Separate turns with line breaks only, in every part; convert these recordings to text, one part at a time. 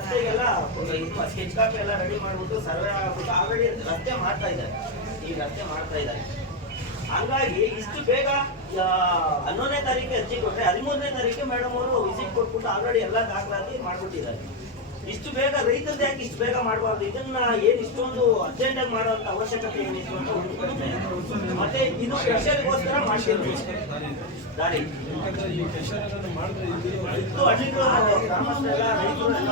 ರಸ್ತೆಗೆಲ್ಲ sketch copy ಎಲ್ಲ ready ಮಾಡ್ಬಿಟ್ಟು survey ಆಗ್ಬಿಟ್ಟು ಆಲ್ರೆಡಿ ರಸ್ತೆ ಮಾಡ್ತಾ ಇದ್ದಾರೆ. ಈ ರಸ್ತೆ ಮಾಡ್ತಾ ಇದ್ದಾರೆ. ಹಂಗಾಗಿ ಇಷ್ಟು ಬೇಗ ಹನ್ನೊಂದನೇ ತಾರೀಕು ಅರ್ಜಿ ಕೊಟ್ಟರೆ ಹದಿಮೂರನೇ ತಾರೀಕು ಮೇಡಮ್ ಅವರು ವಿಸಿಟ್ ಕೊಟ್ಬಿಟ್ಟು ಆಲ್ರೆಡಿ ಎಲ್ಲ ದಾಖಲಾತಿ ಮಾಡ್ಬಿಟ್ಟಿದ್ದಾರೆ. ಇಷ್ಟು ಬೇಗ ರೈತರದ್ದು ಯಾಕೆ ಇಷ್ಟು ಬೇಗ ಮಾಡಬಾರ್ದು. ಇದನ್ನ ಏನು ಇಷ್ಟೊಂದು ಅರ್ಜೆಂಟ್ ಆಗಿ ಮಾಡುವಂತ ಅವಶ್ಯಕತೆ ಏನಿತ್ತು ಅಂತ ಹುಡುಕ್ಬಿಡುತ್ತೆ. ಮತ್ತೆ ಇದು ಸ್ಪೆಷಲ್ಗೋಸ್ಕರ ಮಾಡ್ತಿರ್ತೀವಿ ದಾರಿ. ಇತ್ತು ಹಳ್ಳಿಗಳು ಗ್ರಾಮಸ್ಥರೆಲ್ಲ ರೈತರು ಎಲ್ಲ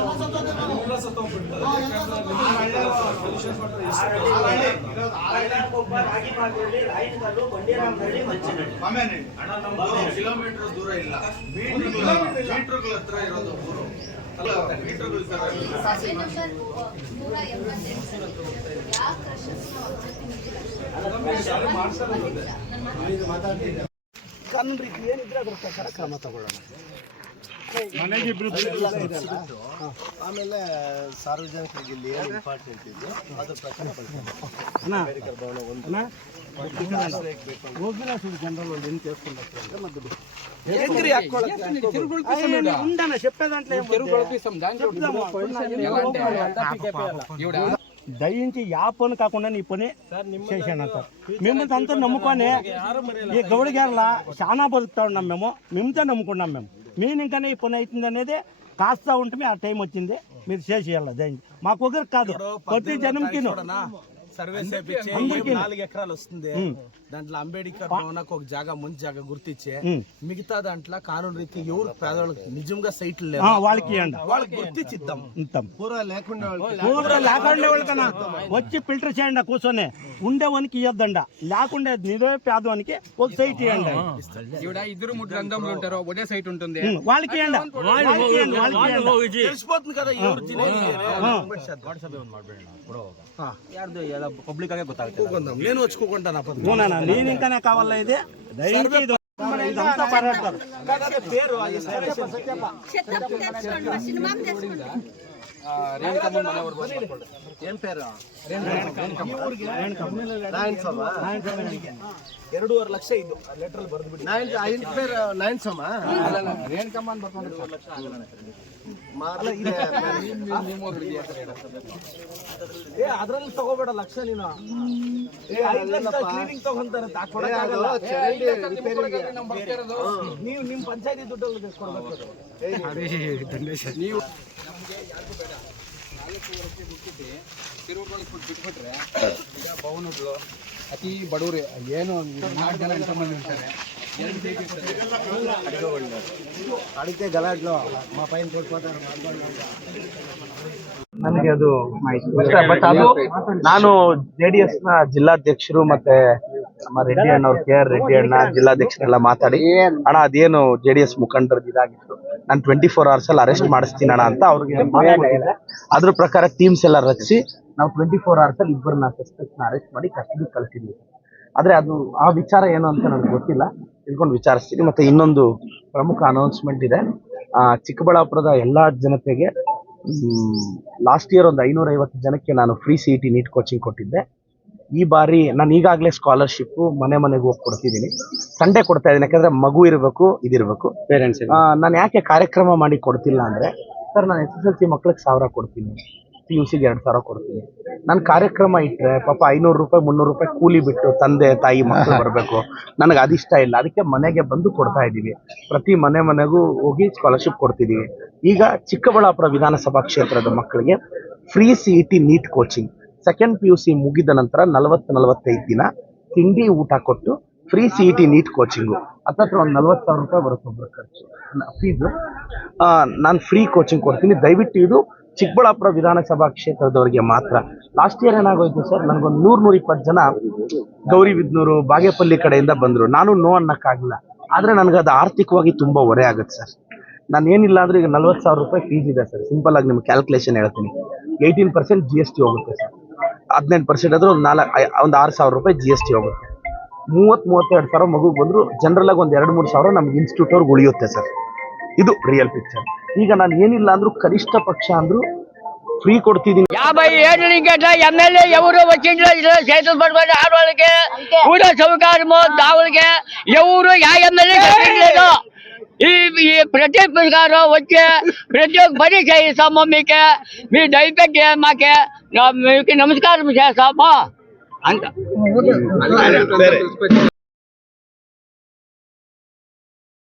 ಅಣ್ಣ ನಮ್ದು ಕಿಲೋಮೀಟರ್ ದೂರ ಇಲ್ಲ. ಮೀಟರ್ಗಳ ಹತ್ರ ಇರೋದು ಊರು.
ಕಾನೂನು ರೀತಿ ಏನಿದ್ರೆ ಅದ್ರ ಪ್ರಕಾರ ಕ್ರಮ ತಗೊಳ್ಳೋಣ. ಆಮೇಲೆ ಸಾರ್ವಜನಿಕರಿಗೆ ಇಲ್ಲಿ ಏನು ಇಂಪಾರ್ಟೆಂಟ್ ಇದೆ ಅದ್ರ ಪ್ರಕಾರ ಅಂಬೇಡ್ಕರ್ ಭವನ ಒಂದು ಹೋಗಿಲ್ಲ ಸುಳ್ಳು ಜನರಲ್ ಒಂದು ಏನು ಕೇಳ್ಕೊಂಡು ಮತ್ತೆ ఉందన్న చెప్పేదాంట్లో దయించి యా పని కాకుండా నీ పని చేశాను సార్ మిమ్మల్ని అంతా నమ్ముకొని ఈ గౌడి గారుల చాలా బతుకుతా ఉన్నాం మేము మేముతో నమ్ముకున్నాం మేము మేము ఇంకానే ఈ పని అవుతుంది అనేది కాస్తా ఉంటుంది ఆ టైం వచ్చింది. మీరు చేసేయాలి మాకు ఒకరికి కాదు ప్రతి జనంకి
సర్వే చేపించి. నాలుగు ఎకరాలు వస్తుంది. దాంట్లో అంబేద్కర్ భవనకు ఒక జాగా ముందు జాగా గుర్తించే
ఉమ్.
మిగతా దాంట్లో కానూరు రీతి ఎవరు పేదవాళ్ళకి నిజంగా సైట్లు
ఆ,
లేవు
వాళ్ళకి
వాళ్ళకి గుర్తించిద్దాం పూరా లేకుండా
లేకుండా వాళ్ళకన్నా వచ్చి ఫిల్టర్ చేయండి కూర్చొని. ఉండేవానికి ఇవ్వద్దండ లేకుండా నిజమే పేదవానికి ఒక సైట్ ఇవ్వండి.
ఇద్దరు ముగ్గురు ఉంటారు. ఒకటే సైట్ ఉంటుంది.
వాళ్ళకి
తెలిసిపోతుంది కదా ఎవరు తినేది కూకుందాం. నేను వచ్చుకోకుండా
అవునా నేను ఇంకానే కావాలా ఇది దయచేసి ఇది ఇదంతా పర్యటన
పేరు
చెత్త తెచ్చుకోండి సినిమా తెచ్చుకోండి
రేణుకమ్మ మనవరు బొమ్మలు.
ఏం పేరు ಎರಡೂವರೆ ಲಕ್ಷ ಇದು ಲೆಟರ್ ಬರೆದು ಬಿಡಿ
ಅಲ್ಲಲ್ಲ, ರೇಣುಕಮ್ಮ ಅಂತ ಬರ್ಕೊಂಡು ನಿಮ್ಮೂರು ಇದೆ ಅಂತ ಹೇಳು.
ಏ ಅದ್ರಲ್ಲಿ ತಗೋಬೇಡ ಲಕ್ಷ ನೀನು. ಕ್ಲೀನಿಂಗ್ ತಗೊಂತಾರೆ.
ನಾವು
ನಿಮ್ ಪಂಚಾಯತಿ ದುಡ್ಡಲ್ಲಿ ಕೊಡ್ಬೇಕು
ನೀವು ತಿರುವುಗಳು ಬಿಟ್ಬಿಟ್ರೆ ಈಗ ಭವನಗಳು ಅತಿ ಬಡವರು ಏನು ನಾಲ್ಕು ಜನ ಇರ್ತಾರೆ. ಎರಡು ಬೇಗ ಇರ್ತದೆ
అడిగితే గలాట్లో మా పైన కొట్టుకోతారు
ನನಗೆ ಅದು ಮಾಹಿತಿ ಬಟ್ ಅದು ನಾನು ಜೆಡಿಎಸ್ ನ ಜಿಲ್ಲಾಧ್ಯಕ್ಷರು ಮತ್ತೆ ನಮ್ಮ ರೆಡ್ಡಿ ಅಣ್ಣ ಅವ್ರು ಕೆ ಆರ್ ರೆಡ್ಡಿ ಅಣ್ಣ ಜಿಲ್ಲಾಧ್ಯಕ್ಷರೆಲ್ಲ ಮಾತಾಡಿ ಅಣ್ಣ ಅದೇನು ಜೆಡಿಎಸ್ ಮುಖಂಡರದ್ದು ಇದಾಗಿತ್ತು ನಾನು ಟ್ವೆಂಟಿ ಫೋರ್ ಅವರ್ಸ್ ಅಲ್ಲಿ ಅರೆಸ್ಟ್ ಮಾಡಿಸ್ತೀನಿ ಅಣ್ಣ ಅಂತ ಅವ್ರಿಗೆ ಮಾತಾಡಿದ್ದೆ. ಅದ್ರ ಪ್ರಕಾರ ಟೀಮ್ಸ್ ಎಲ್ಲ ರಚಿಸಿ ನಾವು ಟ್ವೆಂಟಿ ಫೋರ್ ಅವರ್ಸ್ ಅಲ್ಲಿ ಇಬ್ಬರನ್ನ ಸಸ್ಪೆಕ್ಟ್ ನ ಅರೆಸ್ಟ್ ಮಾಡಿ ಕಸ್ಟಡಿ ಕಳ್ಸಿದ್ವಿ ಆದ್ರೆ ಅದು ಆ ವಿಚಾರ ಏನು ಅಂತ ನನಗೆ ಗೊತ್ತಿಲ್ಲ ತಿಳ್ಕೊಂಡು ವಿಚಾರಿಸ್ತೀನಿ. ಮತ್ತೆ ಇನ್ನೊಂದು ಪ್ರಮುಖ ಅನೌನ್ಸ್ಮೆಂಟ್ ಇದೆ. ಚಿಕ್ಕಬಳ್ಳಾಪುರದ ಎಲ್ಲ ಜನತೆಗೆ ಲಾಸ್ಟ್ ಇಯರ್ ಒಂದು ಐನೂರ ಐವತ್ತು ಜನಕ್ಕೆ ನಾನು free C E T NEET coaching ಕೊಟ್ಟಿದ್ದೆ. ಈ ಬಾರಿ ನಾನು ಈಗಾಗಲೇ ಸ್ಕಾಲರ್ಶಿಪ್ ಮನೆ ಮನೆಗೆ ಹೋಗಿ ಕೊಡ್ತಿದ್ದೀನಿ. ಸಂಡೇ ಕೊಡ್ತಾ ಇದ್ದೀನಿ. ಯಾಕಂದ್ರೆ ಮಗು ಇರಬೇಕು ಇದಿರಬೇಕು. ಪೇರೆಂಟ್ಸ್ ನಾನು ಯಾಕೆ ಕಾರ್ಯಕ್ರಮ ಮಾಡಿ ಕೊಡ್ತಿಲ್ಲ ಅಂದ್ರೆ ಸರ್ ನಾನು ಎಸ್ ಎಸ್ ಎಲ್ ಸಿ ಮಕ್ಳಿಗೆ ಸಾವಿರ ಕೊಡ್ತೀನಿ. ಪಿ ಯು ಸಿಗೆ ಎರಡು ಸಾವಿರ ಕೊಡ್ತೀನಿ. ನಾನು ಕಾರ್ಯಕ್ರಮ ಇಟ್ಟರೆ ಪಾಪ ಐನೂರು ರೂಪಾಯಿ, ಮುನ್ನೂರು ರೂಪಾಯಿ ಕೂಲಿ ಬಿಟ್ಟು ತಂದೆ, ತಾಯಿ ಮಕ್ಕಳು ಬರಬೇಕು. ನನಗೆ ಅದಿಷ್ಟ ಇಲ್ಲ. ಅದಕ್ಕೆ ಮನೆಗೆ ಬಂದು ಕೊಡ್ತಾ ಇದ್ದೀವಿ. ಪ್ರತಿ ಮನೆ ಮನೆಗೂ ಹೋಗಿ ಸ್ಕಾಲರ್ಶಿಪ್ ಕೊಡ್ತಿದ್ದೀವಿ. ಈಗ ಚಿಕ್ಕಬಳ್ಳಾಪುರ ವಿಧಾನಸಭಾ ಕ್ಷೇತ್ರದ ಮಕ್ಕಳಿಗೆ free C E T NEET coaching second P U C ಮುಗಿದ ನಂತರ ನಲವತ್ತು ನಲವತ್ತೈದು ದಿನ ತಿಂಡಿ ಊಟ ಕೊಟ್ಟು free C E T NEET coaching ಹತ್ತತ್ರ ಒಂದು ನಲ್ವತ್ತು ಸಾವಿರ ರೂಪಾಯಿ ಬರುತ್ತೆ ಒಬ್ಬರ ಖರ್ಚು. ಫೀಸು ನಾನು ಫ್ರೀ ಕೋಚಿಂಗ್ ಕೊಡ್ತೀನಿ. ದಯವಿಟ್ಟು ಇದು ಚಿಕ್ಕಬಳ್ಳಾಪುರ ವಿಧಾನಸಭಾ ಕ್ಷೇತ್ರದವರಿಗೆ ಮಾತ್ರ. ಲಾಸ್ಟ್ ಇಯರ್ ಏನಾಗೋಯ್ತು ಸರ್ ನನಗೊಂದು ನೂರ್ ನೂರ ಇಪ್ಪತ್ತು ಜನ ಗೌರಿಬಿದ್ನೂರು ಬಾಗೇಪಲ್ಲಿ ಕಡೆಯಿಂದ ಬಂದರು. ನಾನು ನೋ ಅನ್ನಕ್ಕಾಗಿಲ್ಲ. ಆದರೆ ನನಗೆ ಅದು ಆರ್ಥಿಕವಾಗಿ ತುಂಬ ಹೊರೆ ಆಗುತ್ತೆ ಸರ್ ನಾನು ಏನಿಲ್ಲ ಅಂದ್ರೆ ಈಗ ನಲ್ವತ್ತು ಸಾವಿರ ರೂಪಾಯಿ ಫೀಸ್ ಇದೆ ಸರ್ ಸಿಂಪಲ್ ಆಗಿ ನಿಮ್ಗೆ ಕ್ಯಾಲ್ಕುಲೇಷನ್ ಹೇಳ್ತೀನಿ. Eighteen percent G S T ಹೋಗುತ್ತೆ ಸರ್ ಹದಿನೆಂಟು ಪರ್ಸೆಂಟ್ ಆದರೂ ಒಂದು ನಾಲ್ಕು ಒಂದು ಆರು ಸಾವಿರ ರೂಪಾಯಿ ಜಿ ಎಸ್ ಟಿ ಹೋಗುತ್ತೆ. ಮೂವತ್ತು ಮೂವತ್ತೆರಡು ಸಾವಿರ ಮಗು ಬಂದರೂ. ಆಗಿ ಒಂದು ಎರಡು ಮೂರು ಸಾವಿರ ನಮ್ಗೆ ಇನ್ಸ್ಟಿಟ್ಯೂಟ್ ಅವ್ರಿಗೆ ಉಳಿಯುತ್ತೆ ಸರ್ ಇದು ರಿಯಲ್ ಪಿಚರ್ ಈಗ ನಾನು ಏನಿಲ್ಲ ಅಂದ್ರು ಕರೀಷ್ಟ ಪಕ್ಷ ಅಂದ್ರು ಫ್ರೀ ಕೊಡ್ತಿದೀನಿ.
ಯಾರು ಬಾಯಿ ಹೇಳಲಿ ಗೆಟಾ ಎಂಎಲ್ಎ ಯಾರು ಒಚಿಂಗೆ ಇರೋ ಚೈತಲ್ ಬಡಬಾಡಿ ಆರುಗಳಿಗೆ پورا ಚೌಕಾರ್ ಮ ದಾವಳಿಗೆ ಯಾರು ಯಯನೆ ಗೆಲ್ಲಲ್ಲ ಈ ಪ್ರತಿಭಿಕಾರೋ ಬчее ಪ್ರತಿಯೊಬ್ಬ ಬರಿ ಜೈ ಸಮ್ಮಿಕೆ ಮೀ ದೈತಿಗೆ ನಮಗೆ ನಮಗೆ ನಮಸ್ಕಾರ ಮಿಜಾ ಸಾಭಾ ಅಂತ ಓಕೆ